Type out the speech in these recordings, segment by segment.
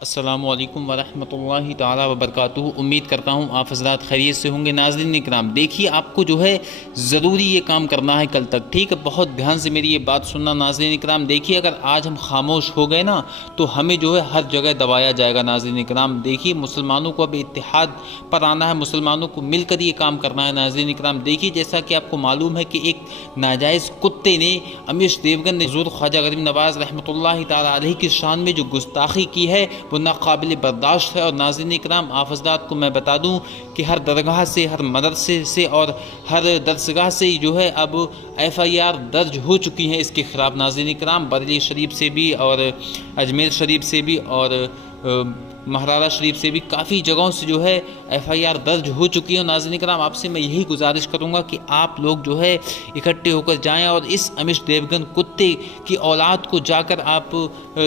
अस्सलामु अलैकुम वरहमतुल्लाहि ताला वबरकातुहू। उम्मीद करता हूँ आप हज़रात खैरियत से होंगे। नाज़रीन इकराम, देखिए आपको जो है ज़रूरी ये काम करना है कल तक, ठीक है। बहुत ध्यान से मेरी ये बात सुनना नाज़रीन इकराम। देखिए अगर आज हम खामोश हो गए ना तो हमें जो है हर जगह दबाया जाएगा। नाज़रीन इकराम देखिए, मुसलमानों को अब इत्तेहाद पर आना है, मुसलमानों को मिलकर ये काम करना है। नाज़रीन इकराम देखिए, जैसा कि आपको मालूम है कि एक नाजायज़ कुत्ते ने अमीश देवगन ने हुज़ूर ख्वाजा गरीब नवाज़ रहमतुल्लाहि ताला अलैहि की शान में जो गुस्ताखी की है वो नाकाबिल बर्दाश्त है। और नाज़रीन इकराम, आप हज़रात को मैं बता दूं कि हर दरगाह से, हर मदरसे से और हर दरसगाह से जो है अब FIR दर्ज हो चुकी हैं इसके ख़िलाफ़। नाज़रीन इकराम, बरेली शरीफ से भी और अजमेर शरीफ से भी और महारारा शरीफ से भी काफ़ी जगहों से जो है FIR दर्ज हो चुकी है। नाज़रीन इकराम, आपसे मैं यही गुजारिश करूँगा कि आप लोग जो है इकट्ठे होकर जाएं और इस अमीश देवगन कुत्ते की औलाद को जाकर आप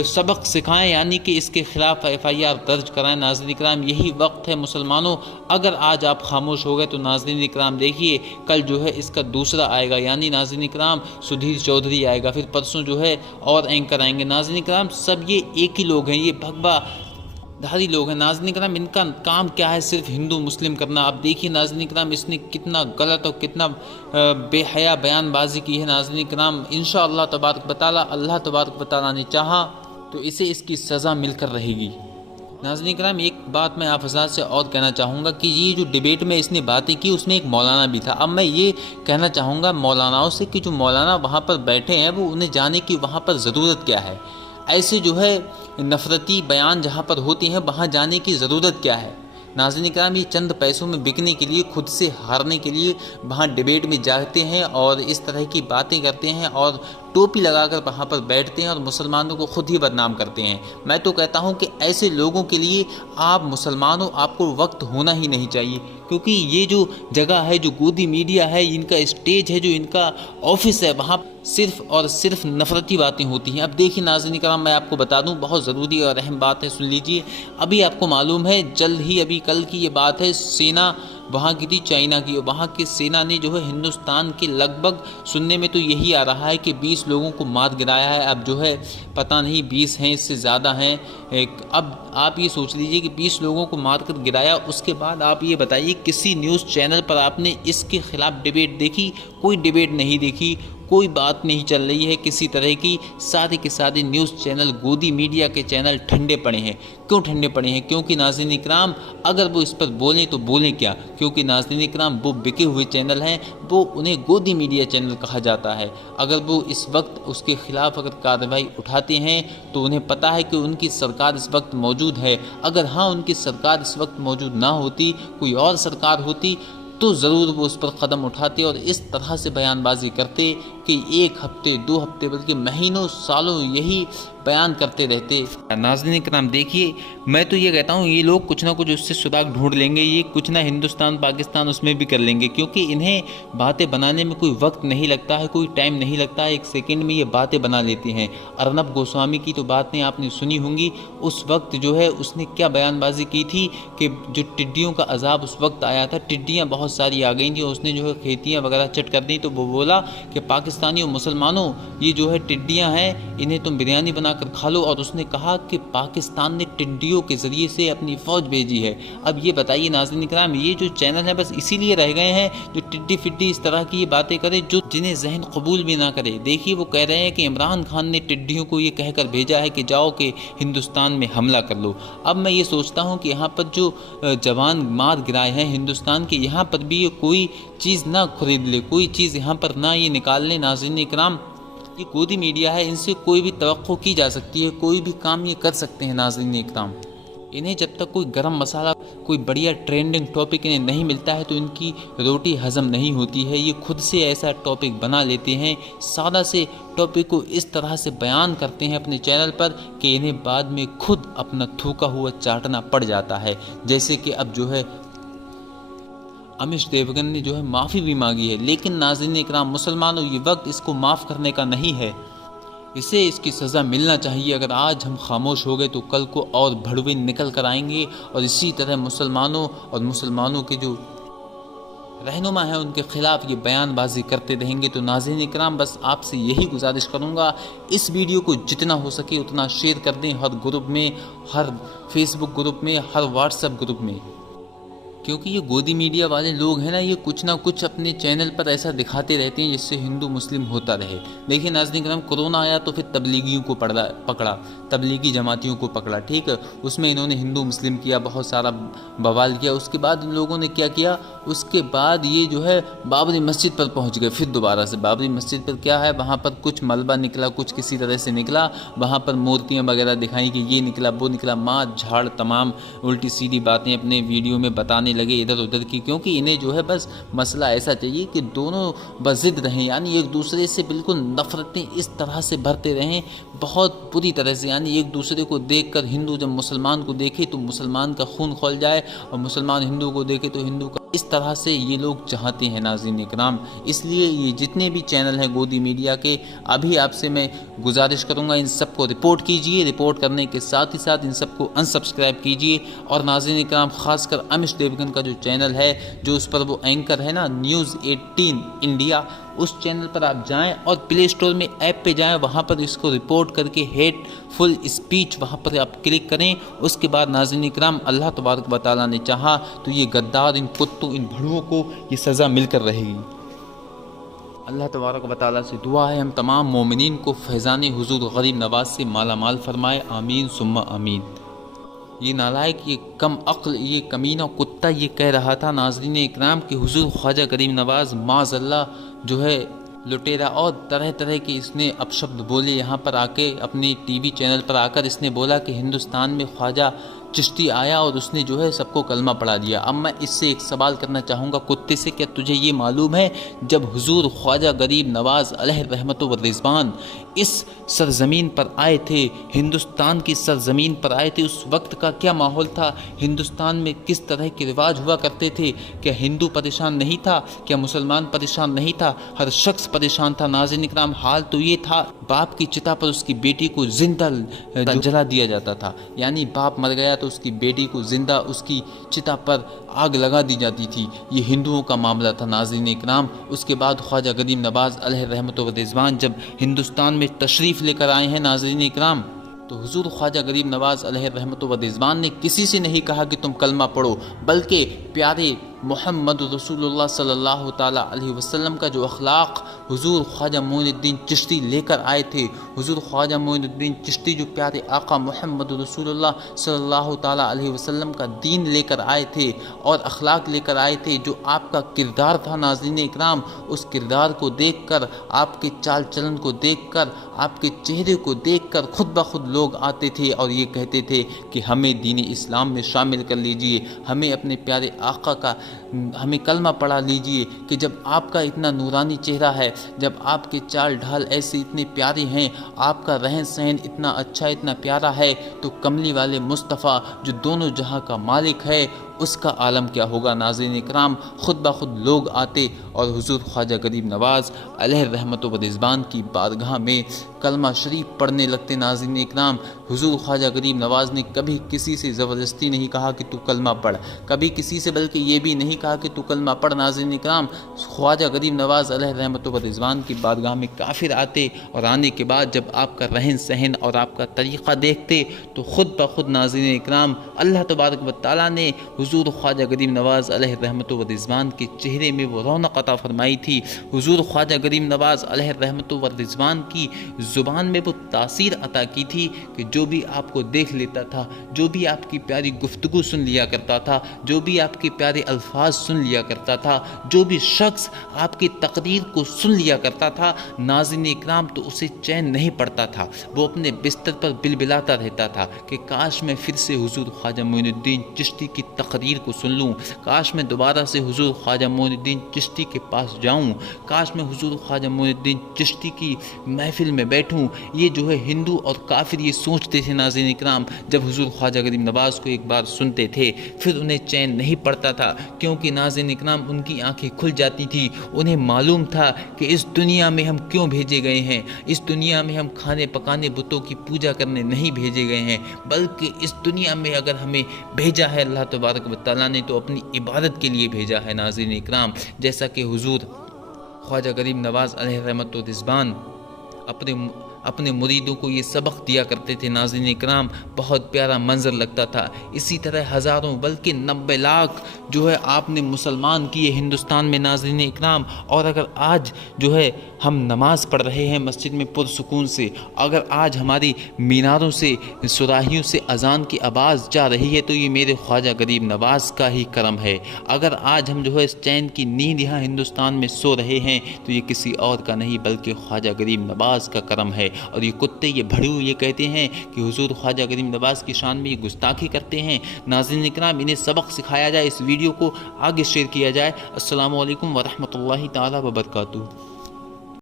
सबक सिखाएं, यानी कि इसके ख़िलाफ़ FIR दर्ज कराएं। नाज़रीन इकराम, यही वक्त है मुसलमानों। अगर आज आप खामोश हो गए तो नाज़रीन इकराम देखिए कल जो है इसका दूसरा आएगा, यानी नाज़रीन इकराम सुधीर चौधरी आएगा, फिर परसों जो है और एंकर आएंगे। नाज़रीन इकराम, सब ये एक ही लोग हैं, ये भगवा धारी लोग हैं। नाज़रीन कराम, इनका काम क्या है? सिर्फ हिंदू मुस्लिम करना। अब देखिए नाज़रीन कराम, इसने कितना गलत और कितना बेहया बयानबाजी की है। नाज़रीन कराम, इंशाअल्लाह तबारक व तआला, अल्लाह तबारक व तआला ने चाहा तो इसे इसकी सज़ा मिलकर रहेगी। नाज़रीन कराम, एक बात मैं आप हज़रात से और कहना चाहूँगा कि ये जो डिबेट में इसने बातें की उसमें एक मौलाना भी था। अब मैं ये कहना चाहूँगा मौलानाओं से कि जो मौलाना वहाँ पर बैठे हैं वो उन्हें जाने की वहाँ पर ज़रूरत क्या है। ऐसे जो है नफ़रती बयान जहाँ पर होते हैं वहाँ जाने की ज़रूरत क्या है। नाज़रीन इकराम, ये चंद पैसों में बिकने के लिए, खुद से हारने के लिए वहाँ डिबेट में जाते हैं और इस तरह की बातें करते हैं और टोपी लगाकर वहाँ पर बैठते हैं और मुसलमानों को खुद ही बदनाम करते हैं। मैं तो कहता हूँ कि ऐसे लोगों के लिए आप मुसलमानों, आपको वक्त होना ही नहीं चाहिए, क्योंकि ये जो जगह है, जो गोदी मीडिया है, इनका स्टेज है, जो इनका ऑफिस है, वहाँ सिर्फ़ और सिर्फ नफ़रती बातें होती हैं। अब देखिए नाज़रीन कराम, मैं आपको बता दूं, बहुत ज़रूरी और अहम बात है, सुन लीजिए। अभी आपको मालूम है, जल्द ही अभी कल की ये बात है, सेना वहाँ की थी चाइना की, और वहाँ की सेना ने जो है हिंदुस्तान के लगभग, सुनने में तो यही आ रहा है कि 20 लोगों को मार गिराया है। अब जो है पता नहीं 20 हैं, इससे ज़्यादा हैं। अब आप ये सोच लीजिए कि 20 लोगों को मार कर गिराया, उसके बाद आप ये बताइए किसी न्यूज़ चैनल पर आपने इसके ख़िलाफ़ डिबेट देखी? कोई डिबेट नहीं देखी, कोई बात नहीं चल रही है किसी तरह की। सारे के सारे न्यूज़ चैनल, गोदी मीडिया के चैनल ठंडे पड़े हैं। क्यों ठंडे पड़े हैं? क्योंकि नाज़रीन इकराम, अगर वो इस पर बोलें तो बोलें क्या? क्योंकि नाज़रीन इकराम, वो बिके हुए चैनल हैं, वो उन्हें गोदी मीडिया चैनल कहा जाता है। अगर वो इस वक्त उसके ख़िलाफ़ अगर कार्रवाई उठाते हैं तो उन्हें पता है कि उनकी सरकार इस वक्त मौजूद है। अगर हाँ, उनकी सरकार इस वक्त मौजूद ना होती, कोई और सरकार होती, तो ज़रूर वो उस पर कदम उठाते और इस तरह से बयानबाजी करते कि 1 हफ्ते 2 हफ्ते बल्कि महीनों सालों यही बयान करते रहते। नाज़रीन इकराम देखिए, मैं तो ये कहता हूँ ये लोग कुछ ना कुछ उससे सुराग ढूंढ लेंगे। ये कुछ ना हिंदुस्तान पाकिस्तान उसमें भी कर लेंगे, क्योंकि इन्हें बातें बनाने में कोई वक्त नहीं लगता है, कोई टाइम नहीं लगता है। 1 सेकंड में ये बातें बना लेते हैं। अर्नब गोस्वामी की तो बातें आपने सुनी होंगी। उस वक्त जो है उसने क्या बयानबाजी की थी कि जो टिड्डियों का अजाब उस वक्त आया था, टिड्डियाँ बहुत सारी आ गई थी, उसने जो है खेतियाँ वगैरह चट कर दी, तो वो बोला कि पाकिस्तानियों, मुसलमानों, ये जो है टिड्डियाँ हैं, इन्हें तुम बिरयानी बनाकर खा लो। और उसने कहा कि पाकिस्तान ने टिड्डियों के ज़रिए से अपनी फ़ौज भेजी है। अब ये बताइए नाज़रीन इकराम, ये जो चैनल है बस इसीलिए रह गए हैं जो टिड्डी फिड्डी इस तरह की ये बातें करे जो जिन्हें जहन कबूल भी ना करे। देखिए वो कह रहे हैं कि इमरान खान ने टिड्डियों को ये कहकर भेजा है कि जाओ कि हिंदुस्तान में हमला कर लो। अब मैं ये सोचता हूँ कि यहाँ पर जो जवान मार गिराए हैं हिंदुस्तान के, यहाँ पर भी ये कोई चीज़ ना खरीद ले, कोई चीज़ यहाँ पर ना ये निकाल ले। नाज़रीन इकराम, ये गोदी मीडिया है, इनसे कोई भी तवक्को की जा सकती है, कोई भी काम ये कर सकते हैं। नाज़रीन इकराम, इन्हें जब तक कोई गरम मसाला, कोई बढ़िया ट्रेंडिंग टॉपिक इन्हें नहीं मिलता है तो इनकी रोटी हज़म नहीं होती है। ये खुद से ऐसा टॉपिक बना लेते हैं, सादा से टॉपिक को इस तरह से बयान करते हैं अपने चैनल पर कि इन्हें बाद में खुद अपना थूका हुआ चाटना पड़ जाता है। जैसे कि अब जो है अमीश देवगन ने जो है माफ़ी भी मांगी है, लेकिन नाज़रीन इकराम, मुसलमानों, ये वक्त इसको माफ़ करने का नहीं है। इसे इसकी सज़ा मिलना चाहिए। अगर आज हम खामोश हो गए तो कल को और भड़वे निकल कर आएंगे और इसी तरह मुसलमानों और मुसलमानों के जो रहनुमा है उनके ख़िलाफ़ ये बयानबाजी करते रहेंगे। तो नाज़रीन इकराम, बस आपसे यही गुजारिश करूँगा, इस वीडियो को जितना हो सके उतना शेयर कर दें, हर ग्रुप में, हर फेसबुक ग्रुप में, हर व्हाट्सएप ग्रुप में, क्योंकि ये गोदी मीडिया वाले लोग हैं ना, ये कुछ ना कुछ अपने चैनल पर ऐसा दिखाते रहते हैं जिससे हिंदू मुस्लिम होता रहे। देखिए नाज़रीन करम, कोरोना आया तो फिर तबलीगियों को पकड़ा, तबलीगी जमातियों को पकड़ा, ठीक है। उसमें इन्होंने हिंदू मुस्लिम किया, बहुत सारा बवाल किया। उसके बाद इन लोगों ने क्या किया, उसके बाद ये जो है बाबरी मस्जिद पर पहुँच गए। फिर दोबारा से बाबरी मस्जिद पर क्या है, वहाँ पर कुछ मलबा निकला, कुछ किसी तरह से निकला, वहाँ पर मूर्तियाँ वगैरह दिखाई कि ये निकला वो निकला, माँ झाड़ तमाम उल्टी सीधी बातें अपने वीडियो में बताने लगे इधर उधर की। क्योंकि इन्हें जो है बस मसला ऐसा चाहिए कि दोनों बज़िद रहें, यानी एक दूसरे से बिल्कुल नफ़रतें इस तरह से भरते रहें, बहुत बुरी तरह से। यानी एक दूसरे को देखकर हिंदू जब मुसलमान को देखे तो मुसलमान का खून खौल जाए, और मुसलमान हिंदू को देखे तो हिंदू का। इस तरह से ये लोग चाहते हैं नाज़रीन इकराम। इसलिए ये जितने भी चैनल हैं गोदी मीडिया के, अभी आपसे मैं गुजारिश करूंगा, इन सबको रिपोर्ट कीजिए। रिपोर्ट करने के साथ ही साथ इन सबको अनसब्सक्राइब कीजिए। और नाज़रीन इकराम, ख़ासकर अमिश देवगन का जो चैनल है, जो उस पर वो एंकर है ना, न्यूज़ 18 इंडिया, उस चैनल पर आप जाएं और प्ले स्टोर में ऐप पे जाएं, वहाँ पर इसको रिपोर्ट करके हेटफुल स्पीच वहाँ पर आप क्लिक करें। उसके बाद नाज़रीन इकराम, अल्लाह तबारक व तआला ने चाहा तो ये गद्दार, इन कुत्तों, इन भड़ुओं को ये सज़ा मिलकर रहेगी। अल्लाह तबारक व तआला से दुआ है हम तमाम मोमिनीन को फैज़ान हुज़ूर गरीब नवाज से माला माल फरमाए, आमीन सुम्मा आमीन। ये नालायक, ये कम अक्ल, ये कमीना कुत्ता ये कह रहा था नाज़रीन इकराम कि हुज़ूर ख्वाजा गरीब नवाज़ माज़अल्लाह जो है लुटेरा, और तरह तरह के इसने अपशब्द बोले। यहाँ पर आके अपने टीवी चैनल पर आकर इसने बोला कि हिंदुस्तान में ख्वाजा चिश्ती आया और उसने जो है सबको कलमा पढ़ा दिया। अब मैं इससे एक सवाल करना चाहूँगा कुत्ते से, क्या तुझे ये मालूम है जब हुजूर ख्वाजा गरीब नवाज़ अलैहि रहमत व रिज़वान इस सरज़मीन पर आए थे, हिंदुस्तान की सरज़मीन पर आए थे, उस वक्त का क्या माहौल था, हिंदुस्तान में किस तरह के रिवाज हुआ करते थे? क्या हिंदू परेशान नहीं था? क्या मुसलमान परेशान नहीं था? हर शख्स परेशान था। नाज़रीन इकराम, हाल तो ये था, बाप की चिता पर उसकी बेटी को जिंदा जला दिया जाता था। यानी बाप मर गया तो उसकी बेटी को जिंदा उसकी चिता पर आग लगा दी जाती थी। ये हिंदुओं का मामला था नाज़रीन इकराम। उसके बाद ख्वाजा गरीब नवाज़ अलैहि रहमत व रिज़वान जब हिंदुस्तान में तशरीफ़ लेकर आए हैं नाज़रीन इकराम, तो हुजूर ख्वाजा गरीब नवाज़ अलैहि रहमत व रिज़वान ने किसी से नहीं कहा कि तुम कलमा पढ़ो, बल्कि प्यारे मोहम्मद रसूलुल्लाह सल्लल्लाहु ताला अलैहि वसल्लम का जो अखलाक हुजूर ख्वाजा मोइनुद्दीन चिश्ती लेकर आए थे, हुजूर ख्वाजा मोइनुद्दीन चिश्ती जो प्यारे आका मोहम्मद रसूलुल्लाह सल्लल्लाहु ताला अलैहि वसल्लम का दीन लेकर आए थे और अखलाक लेकर आए थे, जो आपका किरदार था नाज़रीन इकराम, उस किरदार को देखकर, आपके चाल चलन को देखकर, आपके चेहरे को देखकर खुद ब खुद लोग आते थे और ये कहते थे कि हमें दीन इस्लाम में शामिल कर लीजिए, हमें अपने प्यारे आका का, हमें कलमा पढ़ा लीजिए। कि जब आपका इतना नूरानी चेहरा है, जब आपके चाल ढाल ऐसे इतने प्यारे हैं, आपका रहन सहन इतना अच्छा इतना प्यारा है, तो कमली वाले मुस्तफ़ा जो दोनों जहां का मालिक है उसका आलम क्या होगा। नाज़रीन इकराम, खुद ब खुद लोग आते और हुजूर ख्वाजा गरीब नवाज़ अलैहि रहमत व रिज़वान की बारगाह में कलमा शरीफ पढ़ने लगते। नाज़रीन इकराम, हुजूर ख्वाजा गरीब नवाज़ ने कभी किसी से ज़बरदस्ती नहीं कहा कि तू कलमा पढ़, कभी किसी से बल्कि ये भी नहीं कहा कि तू कलमा पढ़। नाज़रीन इकराम, ख्वाजा गरीब नवाज़ अलैहि रहमत व रिज़वान की बारगाह में काफिर आते और आने के बाद जब आपका रहन सहन और आपका तरीक़ा देखते तो ख़ुद ब खुद नाज़रीन इकराम अल्लाह तबारक व तआला ने हुजूर ख्वाजा गरीब नवाज़ अलैहि रहमत व रिज़वान के चेहरे में वो रौनक अता फरमाई थी। हुजूर ख्वाजा गरीब नवाज़ अलैहि रहमत व रिज़वान की ज़ुबान में वो तासीर अता की थी कि जो भी आपको देख लेता था, जो भी आपकी प्यारी गुफ्तगू सुन लिया करता था, जो भी आपके प्यारे अल्फाज सुन लिया करता था, जो भी शख्स आपकी तकरीर को सुन लिया करता था, नाज़रीन इकराम, तो उसे चैन नहीं पड़ता था। वो अपने बिस्तर पर बिलबिलाता रहता था कि काश मैं फिर से हुजूर ख्वाजा मोइनुद्दीन चिश्ती की तकरीर को सुन लूँ, काश मैं दोबारा से हुजूर ख्वाजा मोइनुद्दीन चिश्ती के पास जाऊँ, काश मैं हुजूर ख्वाजा मोइनुद्दीन चिश्ती की महफिल में बैठूँ। ये जो है हिंदू और काफिर ये सोचते थे नाज़रीन इकराम, जब हुजूर ख्वाजा गरीब नवाज़ को एक बार सुनते थे फिर उन्हें चैन नहीं पड़ता था, क्योंकि नाज़रीन इकराम उनकी आंखें खुल जाती थी। उन्हें मालूम था कि इस दुनिया में हम क्यों भेजे गए हैं, इस दुनिया में हम खाने पकाने बुतों की पूजा करने नहीं भेजे गए हैं, बल्कि इस दुनिया में अगर हमें भेजा है अल्लाह तबारक व तआला ने तो अपनी इबादत के लिए भेजा है नाज़रीन इकराम। जैसा कि हुजूर ख्वाजा गरीब नवाज़ अलैहि रहमत व रिज़वान अपने मुरीदों को ये सबक दिया करते थे नाज़रीन इकराम। बहुत प्यारा मंज़र लगता था। इसी तरह हज़ारों बल्कि 90 लाख जो है आपने मुसलमान किए हिंदुस्तान में नाज़रीन इकराम। और अगर आज जो है हम नमाज़ पढ़ रहे हैं मस्जिद में पुरसुकून से, अगर आज हमारी मीनारों से सुराहियों से अज़ान की आवाज़ जा रही है तो ये मेरे ख्वाजा गरीब नवाज़ का ही करम है। अगर आज हम जो है चैन की नींद यहाँ हिंदुस्तान में सो रहे हैं तो ये किसी और का नहीं बल्कि ख्वाजा गरीब नवाज़ का करम है। और ये कुत्ते, ये भड़ू ये कहते हैं कि हुजूर ख्वाजा गरीब नवाज़ की शान में ये गुस्ताखी करते हैं। नाज़रीन इकराम, इन्हें सबक सिखाया जाए, इस वीडियो को आगे शेयर किया जाए। अस्सलामु अलैकुम व रहमतुल्लाहि ताला व बरकातुहू।